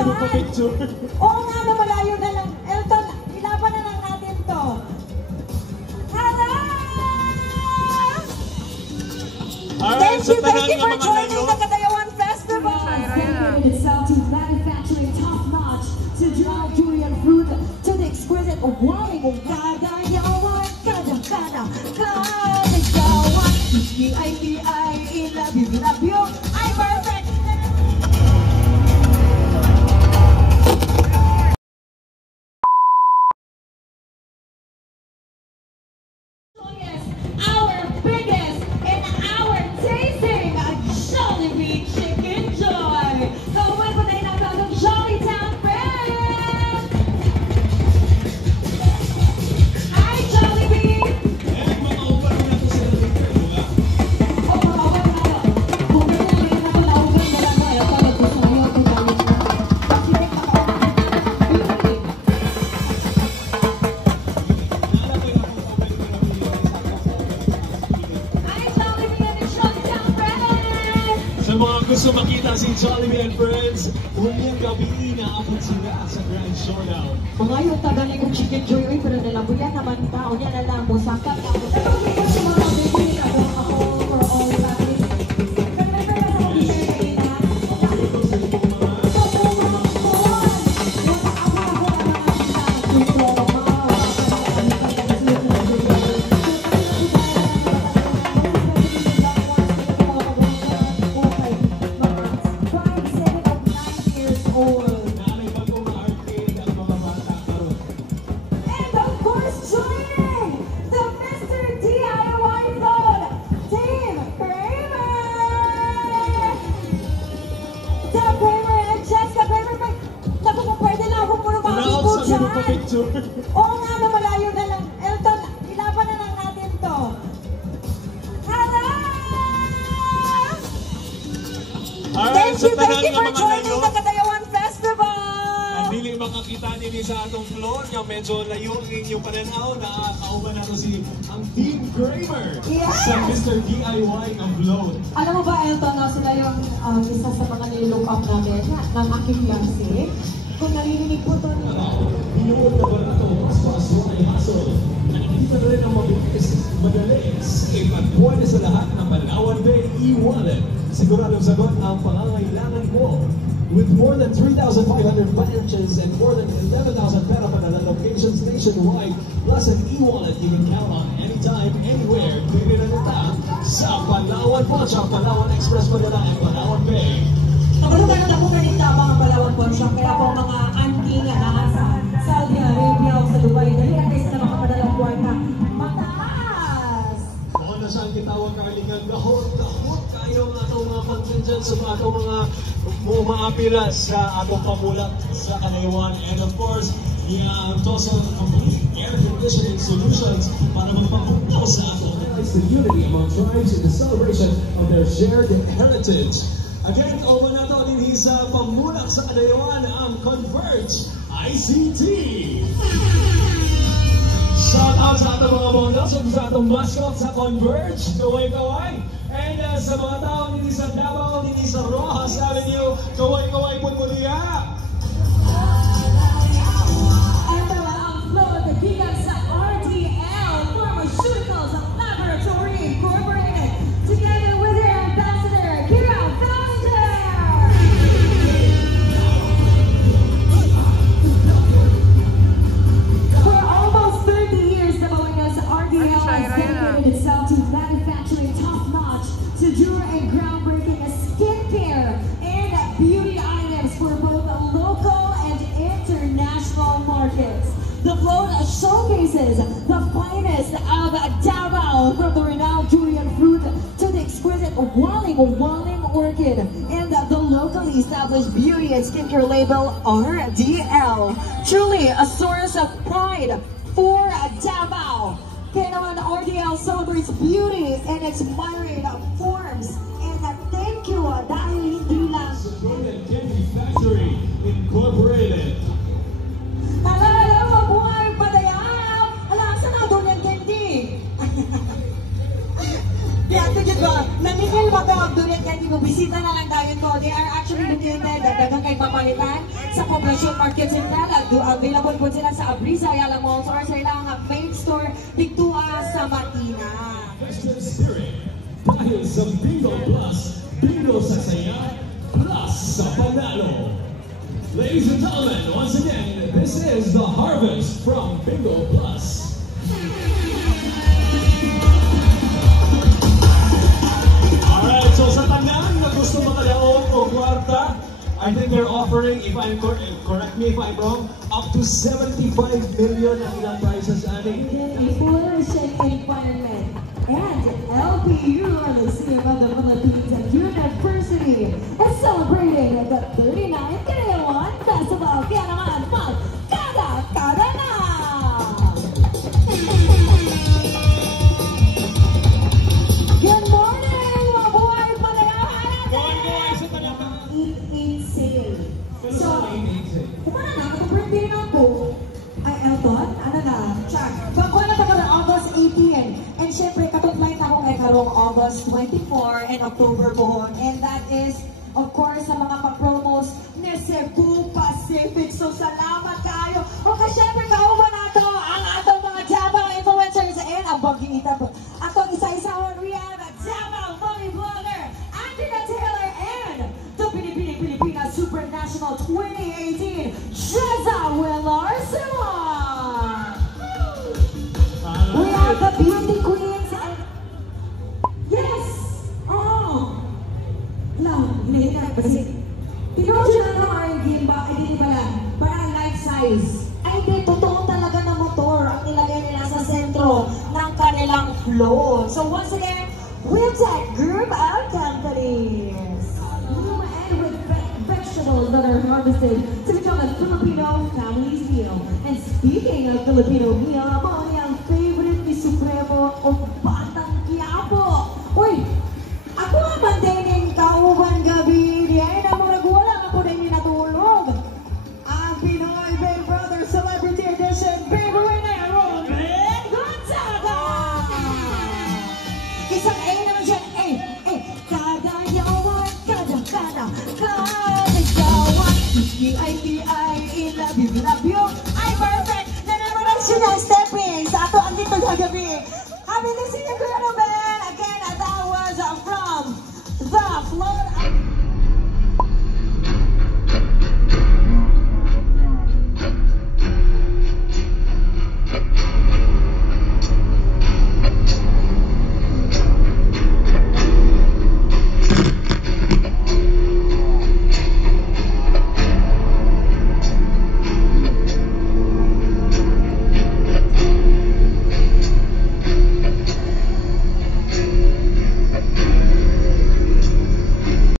dyan. Oo nga na, malayo na lang. Elton, ilaban na lang natin to. Tada! Thank you for joining the Kadayawan Festival. Dedicated itself to manufacturing top-notch to dry durian fruit to the exquisite warming of Kadayawan, Kadayawan. I love you. I'm perfect. Our biggest and our tasting Jollibee Chicken Joy. Gawin ko na inagaw ng Jolly Town Friends. Hi, Jollibee. Sa mga gusto makita si Jollibee and Friends, unyang gabi inaabot sila sa Grand Showdown. Mga yung taga ni kong Chicken Joy, pero nalabuyan naman tao niya na lang mo sakat ako. For all families. Oo nga na, malayo na lang. Elton, ilaban na lang natin to. Tada! Thank you for joining the Kadayawan Festival. Ang dili makakita nini sa atong floor, yung medyo layo ang inyong pananaw, nakakauban nato si ang Team Kramer sa Mr. DIY ng Float. Alam mo ba, Elton, sila yung isa sa mga nilook up namin ng aking fiancé. Kung narinig po ito nila. Binuod na ba na ito mas pasok ay hassle? Nakikita na rin ang mabilis, madali, safe at buwan sa lahat ng Palawan Bay e-wallet. Siguradong sagot ang pangangailangan mo. With more than 3,500 branches and more than 11,000 petapada locations nationwide, plus an e-wallet you can count on anytime, anywhere, pwede na nita sa Palawan po, sa Palawan Express Padala and Palawan Bay. Nakalugan na po ganito mga Palawan po siya, kaya po mga auntie nga sa Saudi Arabia o sa Dubai, dahil at least na mga padalang kwarta, mataas! Kung na saan kitawag kalingan, gahot kayo ang atong mga contingent sa atong mga umaapila sa atong pamulat sa Kadayawan. And of course, Toso complete air conditioning solutions para magpapunaw sa ato. Highlights the unity among tribes in the celebration of their shared heritage. Again, over na ito din sa pamulat sa Kadayawan ang Converge ICT. Shout out sa atong mga bondos, sa atong mascot sa Converge, kaway-kaway. And sa mga tao nini sa Davao, nini sa Rojas Avenue, kaway-kaway po mo niya. Ito ang float bilang sa RDL Pharmaceuticals Laboratory Incorporated, together with their ambassador, Kira Foster. For almost 30 years, Nabawingas RDL has dedicated itself to manufacturing top-notch, secure and groundbreaking skincare and beauty items for both local and international markets. The float showcases the finest of Davao, from the renowned durian fruit to the exquisite Walling orchid, and the locally established beauty and skincare label RDL. Truly a source of pride for Davao. Kaya naman RDL celebrates beauty in its myriad forms. And thank you dahil hindi lang Candy Factory Incorporated. Alam mo, buhay padayaw! Alam, saan na doon yung candy? Kaya tigil ba? naningil mag-dulit kaya binubisita na lang tayo ko. They are actually located dagang kay papalitan sa Poblacion Market Central. Available po sila sa Abrisa, Ayala Malls or sa ilang main store Pigtua sa Martina. Festive spirit dahil sa Bingo Plus, Bingo sa saya, plus sa panalo. Ladies and gentlemen, once again, this is the harvest from Bingo Plus. Alright, so sa tangan na gusto makalaon o kwarta, I think they're offering, if I'm correct me if I'm wrong, up to 75 million ang ilang prizes, Ani. A full check environment and LPU, the City of the Philippines and University, is celebrating the 39th Karawan Festival. Kaya naman, magkada-kada na! Good morning, mabuhay panayahan natin! Eat sale. So, kumana na, kapag-birthday na ako, ay Elton, ano na, check. Pagkuha na tayo ng August 18. And syempre, katong flight ako kay karong August 24 and October po. And that is, of course, sa mga pag-promos ni Cebu Pacific. So, salamat kayo. O ka syempre, kauban nato ang atong mga Davao influencers and ang bagita po. Atong isa-isa we have a Davao mommy vlogger, Angela Taylor, and the Pilipina Super National 2018, Jeza Willar Simon. We have the beauty queens and yes! Oh! Lang, hinahinay kasi tinuro siya na ng R&D ba? Ay, di pala. Parang life size. Ay, di, totoo talaga na motor ang ilagay nila sa sentro ng kanilang float. So once again, Wheeltech Group of Companies. And with vegetables that are harvested to become a Filipino family's meal. And speaking of Filipino meal, amo ang favorite ni Supremo o Batang Quiapo. Uy, ako nga man din kauban gabi. Diyan na mga wala ako din natulog. Ang Pinoy Big Brother Celebrity Edition, Big Winner, Robin Gonzaga! Isang A naman siya, kada yawan, kada yawan, I love you, ay perfect, na naman ang siya stepping sa ato ang dito gagabi. Happy to see you